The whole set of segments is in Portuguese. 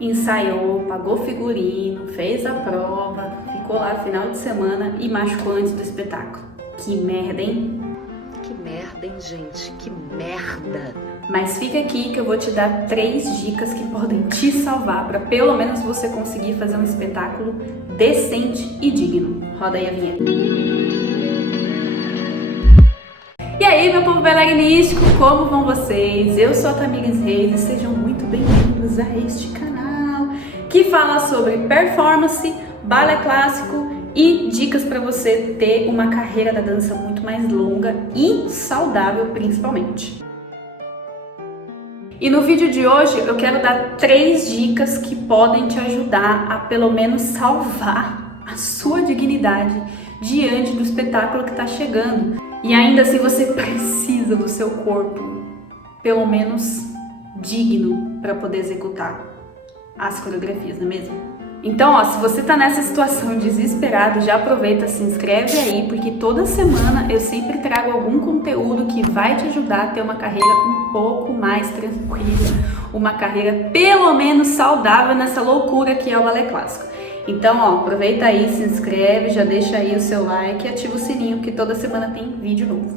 ensaiou, pagou figurino, fez a prova, ficou lá no final de semana e machucou antes do espetáculo. Que merda, hein? Que merda, hein, gente? Que merda! Mas fica aqui que eu vou te dar 3 dicas que podem te salvar para pelo menos você conseguir fazer um espetáculo decente e digno. Roda aí a vinheta. E aí, meu povo bailarinístico, como vão vocês? Eu sou a Tamires Reis e sejam muito bem-vindos a este canal que fala sobre performance, balé clássico e dicas para você ter uma carreira da dança muito mais longa e saudável, principalmente. E no vídeo de hoje eu quero dar 3 dicas que podem te ajudar a pelo menos salvar a sua dignidade diante do espetáculo que está chegando. E ainda assim você precisa do seu corpo pelo menos digno para poder executar as coreografias, não é mesmo? Então, ó, se você tá nessa situação desesperado, já aproveita, se inscreve aí, porque toda semana eu sempre trago algum conteúdo que vai te ajudar a ter uma carreira um pouco mais tranquila, uma carreira pelo menos saudável nessa loucura que é o balé clássico. Então, ó, aproveita aí, se inscreve, já deixa aí o seu like e ativa o sininho, que toda semana tem vídeo novo.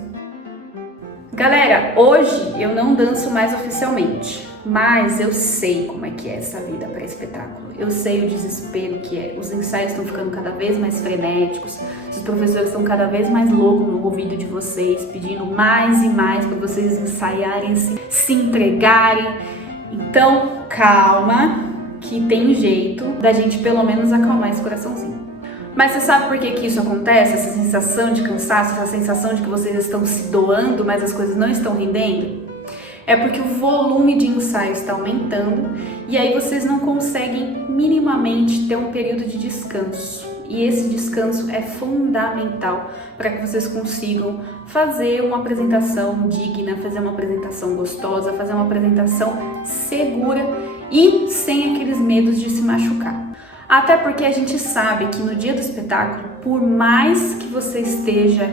Galera, hoje eu não danço mais oficialmente, mas eu sei como é que é essa vida para espetáculo. Eu sei o desespero que é. Os ensaios estão ficando cada vez mais frenéticos, os professores estão cada vez mais loucos no ouvido de vocês, pedindo mais e mais para vocês ensaiarem, se entregarem. Então, calma, que tem jeito da gente pelo menos acalmar esse coraçãozinho. Mas você sabe por que isso acontece? Essa sensação de cansaço, essa sensação de que vocês estão se doando, mas as coisas não estão rendendo? É porque o volume de ensaio está aumentando e aí vocês não conseguem minimamente ter um período de descanso. E esse descanso é fundamental para que vocês consigam fazer uma apresentação digna, fazer uma apresentação gostosa, fazer uma apresentação segura e sem aqueles medos de se machucar. Até porque a gente sabe que no dia do espetáculo, por mais que você esteja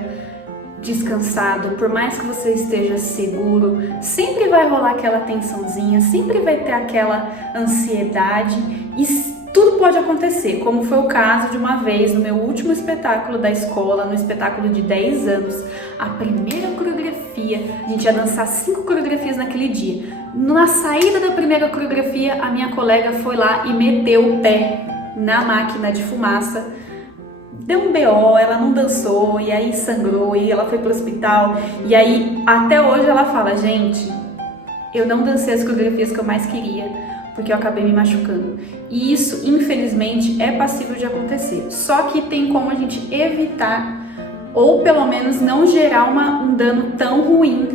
descansado, por mais que você esteja seguro, sempre vai rolar aquela tensãozinha, sempre vai ter aquela ansiedade e tudo pode acontecer, como foi o caso de uma vez no meu último espetáculo da escola, no espetáculo de 10 anos, a primeira coreografia, a gente ia dançar 5 coreografias naquele dia. Na saída da primeira coreografia, a minha colega foi lá e meteu o pé na máquina de fumaça, deu um BO, ela não dançou, e aí sangrou, e ela foi pro hospital, e aí até hoje ela fala, gente, eu não dancei as coreografias que eu mais queria, porque eu acabei me machucando. E isso, infelizmente, é passível de acontecer. Só que tem como a gente evitar, ou pelo menos não gerar um dano tão ruim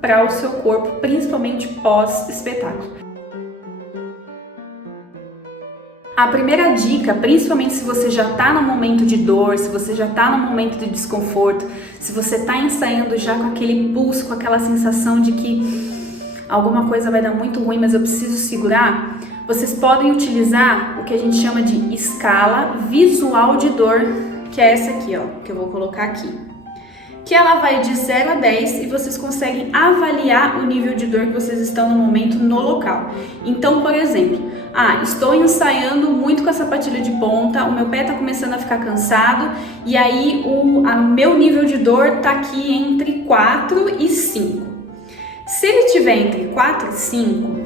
para o seu corpo, principalmente pós-espetáculo. A primeira dica, principalmente se você já está no momento de dor, se você já está no momento de desconforto, se você está ensaiando já com aquele pulso, com aquela sensação de que alguma coisa vai dar muito ruim, mas eu preciso segurar, vocês podem utilizar o que a gente chama de escala visual de dor, que é essa aqui, ó, que eu vou colocar aqui. Que ela vai de 0 a 10 e vocês conseguem avaliar o nível de dor que vocês estão no momento no local. Então, por exemplo, estou ensaiando muito com a sapatilha de ponta, o meu pé está começando a ficar cansado e aí o meu nível de dor está aqui entre 4 e 5. Se ele estiver entre 4 e 5,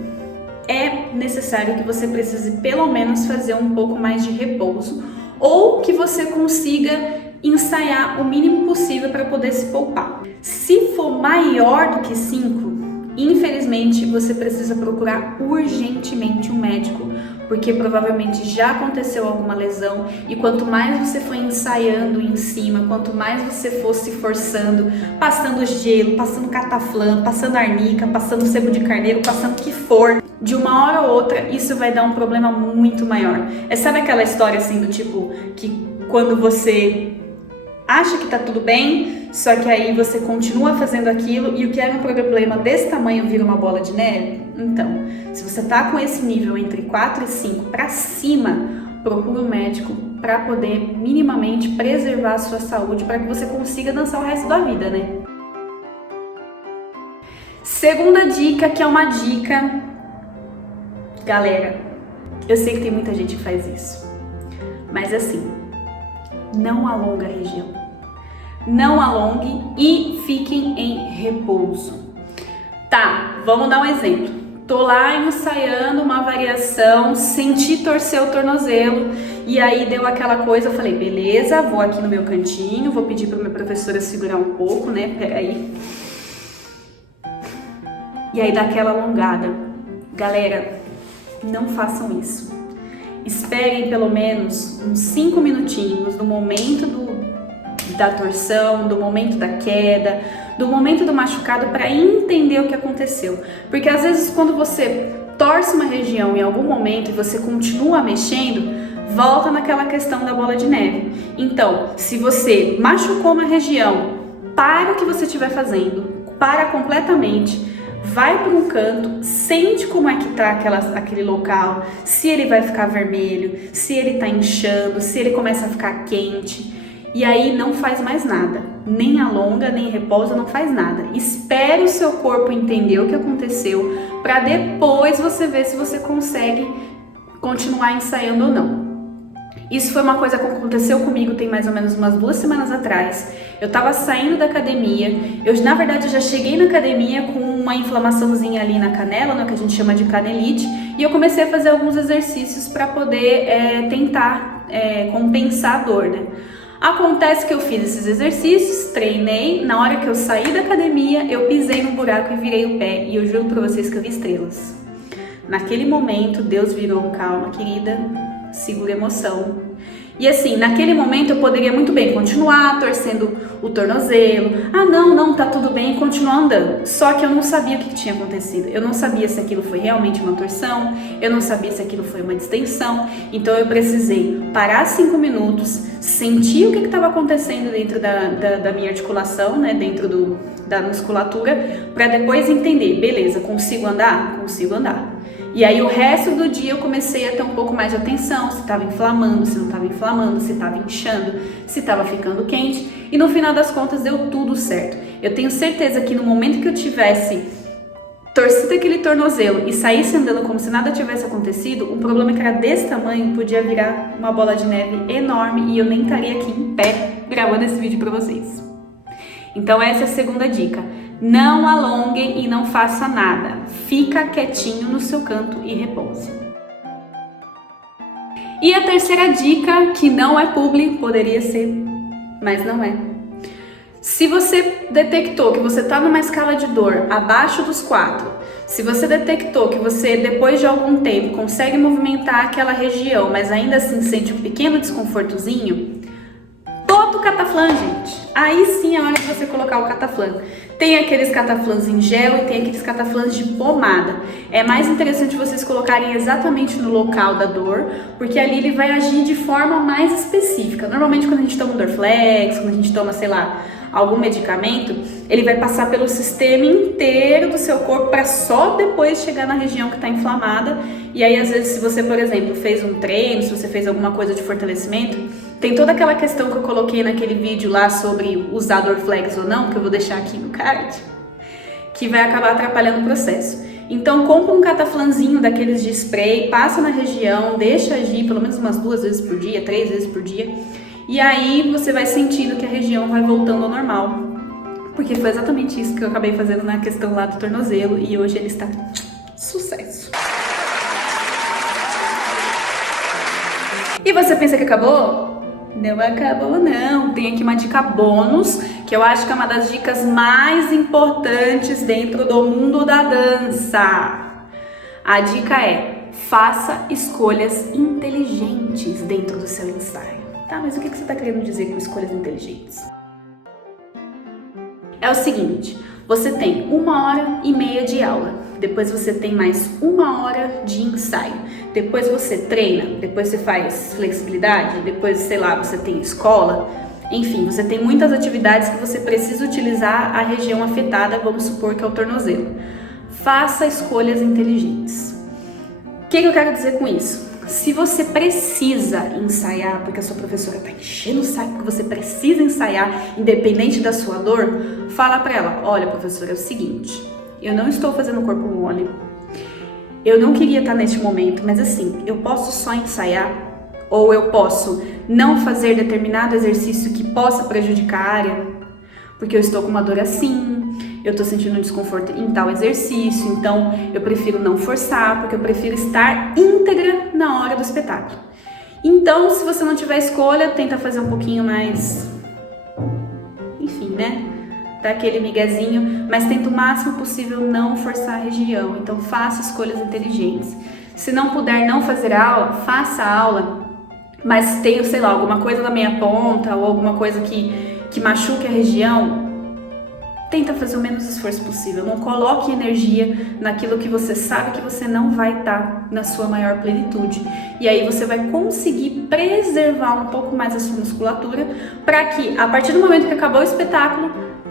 é necessário que você precise pelo menos fazer um pouco mais de repouso ou que você consiga ensaiar o mínimo possível para poder se poupar. Se for maior do que 5, infelizmente você precisa procurar urgentemente um médico, porque provavelmente já aconteceu alguma lesão e quanto mais você for ensaiando em cima, quanto mais você for se forçando, passando gelo, passando cataflã, passando arnica, passando sebo de carneiro, passando o que for, de uma hora ou outra isso vai dar um problema muito maior. Sabe aquela história assim do tipo que quando você acha que tá tudo bem, só que aí você continua fazendo aquilo e o que era um problema desse tamanho vira uma bola de neve? Então, se você tá com esse nível entre 4 e 5 para cima, procure um médico para poder minimamente preservar a sua saúde para que você consiga dançar o resto da vida, né? Segunda dica, que é uma dica, galera, Eu sei que tem muita gente que faz isso, mas assim, não alonga a região. Não alongue e fiquem em repouso. Tá, vamos dar um exemplo. Tô lá ensaiando uma variação, senti torcer o tornozelo e aí deu aquela coisa, eu falei, beleza, vou aqui no meu cantinho, vou pedir para minha professora segurar um pouco, né? Peraí. E aí dá aquela alongada. Galera, não façam isso. Esperem pelo menos uns 5 minutinhos do momento da torção, do momento da queda, do momento do machucado para entender o que aconteceu. Porque às vezes quando você torce uma região em algum momento e você continua mexendo, volta naquela questão da bola de neve. Então, se você machucou uma região, para o que você estiver fazendo, para completamente, vai para um canto, sente como é que tá aquele local, se ele vai ficar vermelho, se ele tá inchando, se ele começa a ficar quente. E aí não faz mais nada, nem alonga, nem repousa, não faz nada. Espere o seu corpo entender o que aconteceu para depois você ver se você consegue continuar ensaiando ou não. Isso foi uma coisa que aconteceu comigo tem mais ou menos umas 2 semanas atrás. Eu tava saindo da academia, na verdade já cheguei na academia com uma inflamaçãozinha ali na canela, né, que a gente chama de canelite, e eu comecei a fazer alguns exercícios para poder tentar compensar a dor, né? Acontece que eu fiz esses exercícios, treinei, na hora que eu saí da academia, eu pisei no buraco e virei o pé, e eu juro pra vocês que eu vi estrelas. Naquele momento, Deus virou, calma, querida, segura a emoção. E assim, naquele momento eu poderia muito bem continuar torcendo o tornozelo. Ah, não, tá tudo bem, e continuar andando. Só que eu não sabia o que tinha acontecido. Eu não sabia se aquilo foi realmente uma torção, eu não sabia se aquilo foi uma distensão. Então eu precisei parar 5 minutos, sentir o que estava acontecendo dentro da minha articulação, né, dentro da musculatura, para depois entender, beleza, consigo andar? Consigo andar. E aí o resto do dia eu comecei a ter um pouco mais de atenção, se estava inflamando, se não estava inflamando, se estava inchando, se estava ficando quente, e no final das contas deu tudo certo. Eu tenho certeza que no momento que eu tivesse torcido aquele tornozelo e saísse andando como se nada tivesse acontecido, um problema que era desse tamanho podia virar uma bola de neve enorme e eu nem estaria aqui em pé gravando esse vídeo para vocês. Então essa é a segunda dica. Não alongue e não faça nada. Fica quietinho no seu canto e repouse. E a terceira dica, que não é publi, poderia ser, mas não é. Se você detectou que você está numa escala de dor abaixo dos 4, se você detectou que você, depois de algum tempo, consegue movimentar aquela região, mas ainda assim sente um pequeno desconfortozinho, bota o Cataflã, gente. Aí sim é a hora de você colocar o Cataflã. Tem aqueles cataflãs em gel e tem aqueles cataflãs de pomada. É mais interessante vocês colocarem exatamente no local da dor, porque ali ele vai agir de forma mais específica. Normalmente quando a gente toma um Dorflex, quando a gente toma, sei lá, algum medicamento, ele vai passar pelo sistema inteiro do seu corpo para só depois chegar na região que está inflamada. E aí, às vezes, se você, por exemplo, fez um treino, se você fez alguma coisa de fortalecimento, tem toda aquela questão que eu coloquei naquele vídeo lá sobre usar Dorflex ou não, que eu vou deixar aqui no card, que vai acabar atrapalhando o processo. Então, compra um cataflanzinho daqueles de spray, passa na região, deixa agir pelo menos umas 2 vezes por dia, 3 vezes por dia, e aí você vai sentindo que a região vai voltando ao normal. Porque foi exatamente isso que eu acabei fazendo na questão lá do tornozelo e hoje ele está sucesso. E você pensa que acabou? Não acabou não. Tem aqui uma dica bônus, que eu acho que é uma das dicas mais importantes dentro do mundo da dança. A dica é: faça escolhas inteligentes dentro do seu ensaio. Tá, mas o que você está querendo dizer com escolhas inteligentes? É o seguinte, você tem 1h30 de aula, depois você tem mais 1 hora de ensaio, depois você treina, depois você faz flexibilidade, depois, sei lá, você tem escola, enfim, você tem muitas atividades que você precisa utilizar a região afetada, vamos supor que é o tornozelo. Faça escolhas inteligentes. O que eu quero dizer com isso? Se você precisa ensaiar, porque a sua professora está enchendo o saco que você precisa ensaiar, independente da sua dor, fala para ela: olha, professora, é o seguinte, eu não estou fazendo corpo mole, eu não queria estar neste momento, mas assim, eu posso só ensaiar? Ou eu posso não fazer determinado exercício que possa prejudicar a área? Porque eu estou com uma dor assim, eu estou sentindo um desconforto em tal exercício, então eu prefiro não forçar, porque eu prefiro estar íntegra na hora do espetáculo. Então, se você não tiver escolha, tenta fazer um pouquinho mais, enfim, né? Dá aquele miguezinho, mas tenta o máximo possível não forçar a região. Então, faça escolhas inteligentes. Se não puder não fazer aula, faça aula, mas tenha, sei lá, alguma coisa na meia ponta ou alguma coisa que machuque a região, tenta fazer o menos esforço possível. Não coloque energia naquilo que você sabe que você não vai estar na sua maior plenitude. E aí você vai conseguir preservar um pouco mais a sua musculatura para que, a partir do momento que acabou o espetáculo,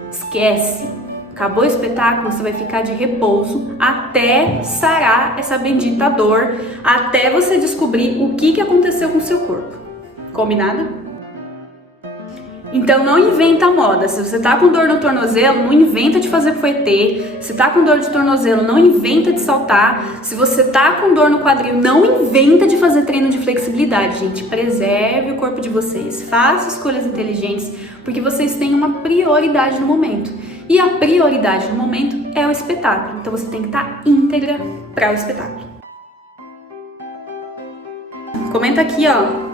esquece. Acabou o espetáculo, você vai ficar de repouso até sarar essa bendita dor, até você descobrir o que aconteceu com o seu corpo. Combinado? Então não inventa moda. Se você tá com dor no tornozelo, não inventa de fazer fouetê. Se tá com dor de tornozelo, não inventa de saltar. Se você tá com dor no quadril, não inventa de fazer treino de flexibilidade, gente. Preserve o corpo de vocês. Faça escolhas inteligentes, porque vocês têm uma prioridade no momento. E a prioridade no momento é o espetáculo. Então você tem que estar íntegra para o espetáculo. Comenta aqui, ó,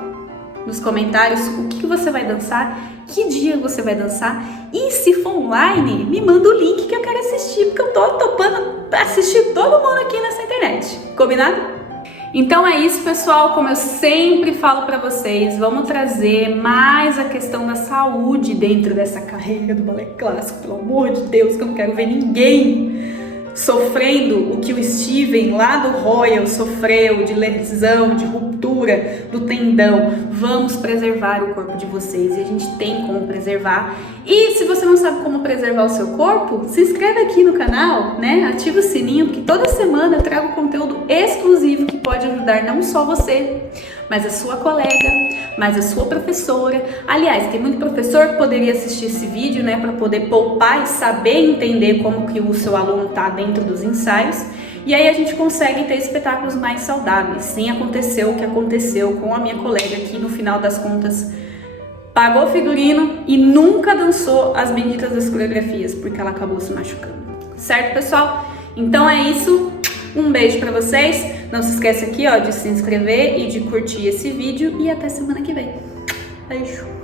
nos comentários o que você vai dançar, que dia você vai dançar, e se for online, me manda o link que eu quero assistir, porque eu tô topando assistir todo mundo aqui nessa internet. Combinado? Então é isso, pessoal. Como eu sempre falo pra vocês, vamos trazer mais a questão da saúde dentro dessa carreira do balé clássico. Pelo amor de Deus, que eu não quero ver ninguém sofrendo o que o Steven lá do Royal sofreu, de lesão, de ruptura do tendão. Vamos preservar o corpo de vocês, e a gente tem como preservar. E se você não sabe como preservar o seu corpo, se inscreve aqui no canal, né? Ativa o sininho, porque toda semana eu trago conteúdo exclusivo que pode ajudar não só você, mas a sua colega, mas a sua professora. Aliás, tem muito professor que poderia assistir esse vídeo, né, para poder poupar e saber entender como que o seu aluno está dentro dos ensaios. E aí a gente consegue ter espetáculos mais saudáveis, sem acontecer o que aconteceu com a minha colega que no final das contas pagou figurino e nunca dançou as benditas das coreografias, porque ela acabou se machucando. Certo, pessoal? Então é isso. Um beijo pra vocês. Não se esqueça aqui, ó, de se inscrever e de curtir esse vídeo. E até semana que vem. Beijo.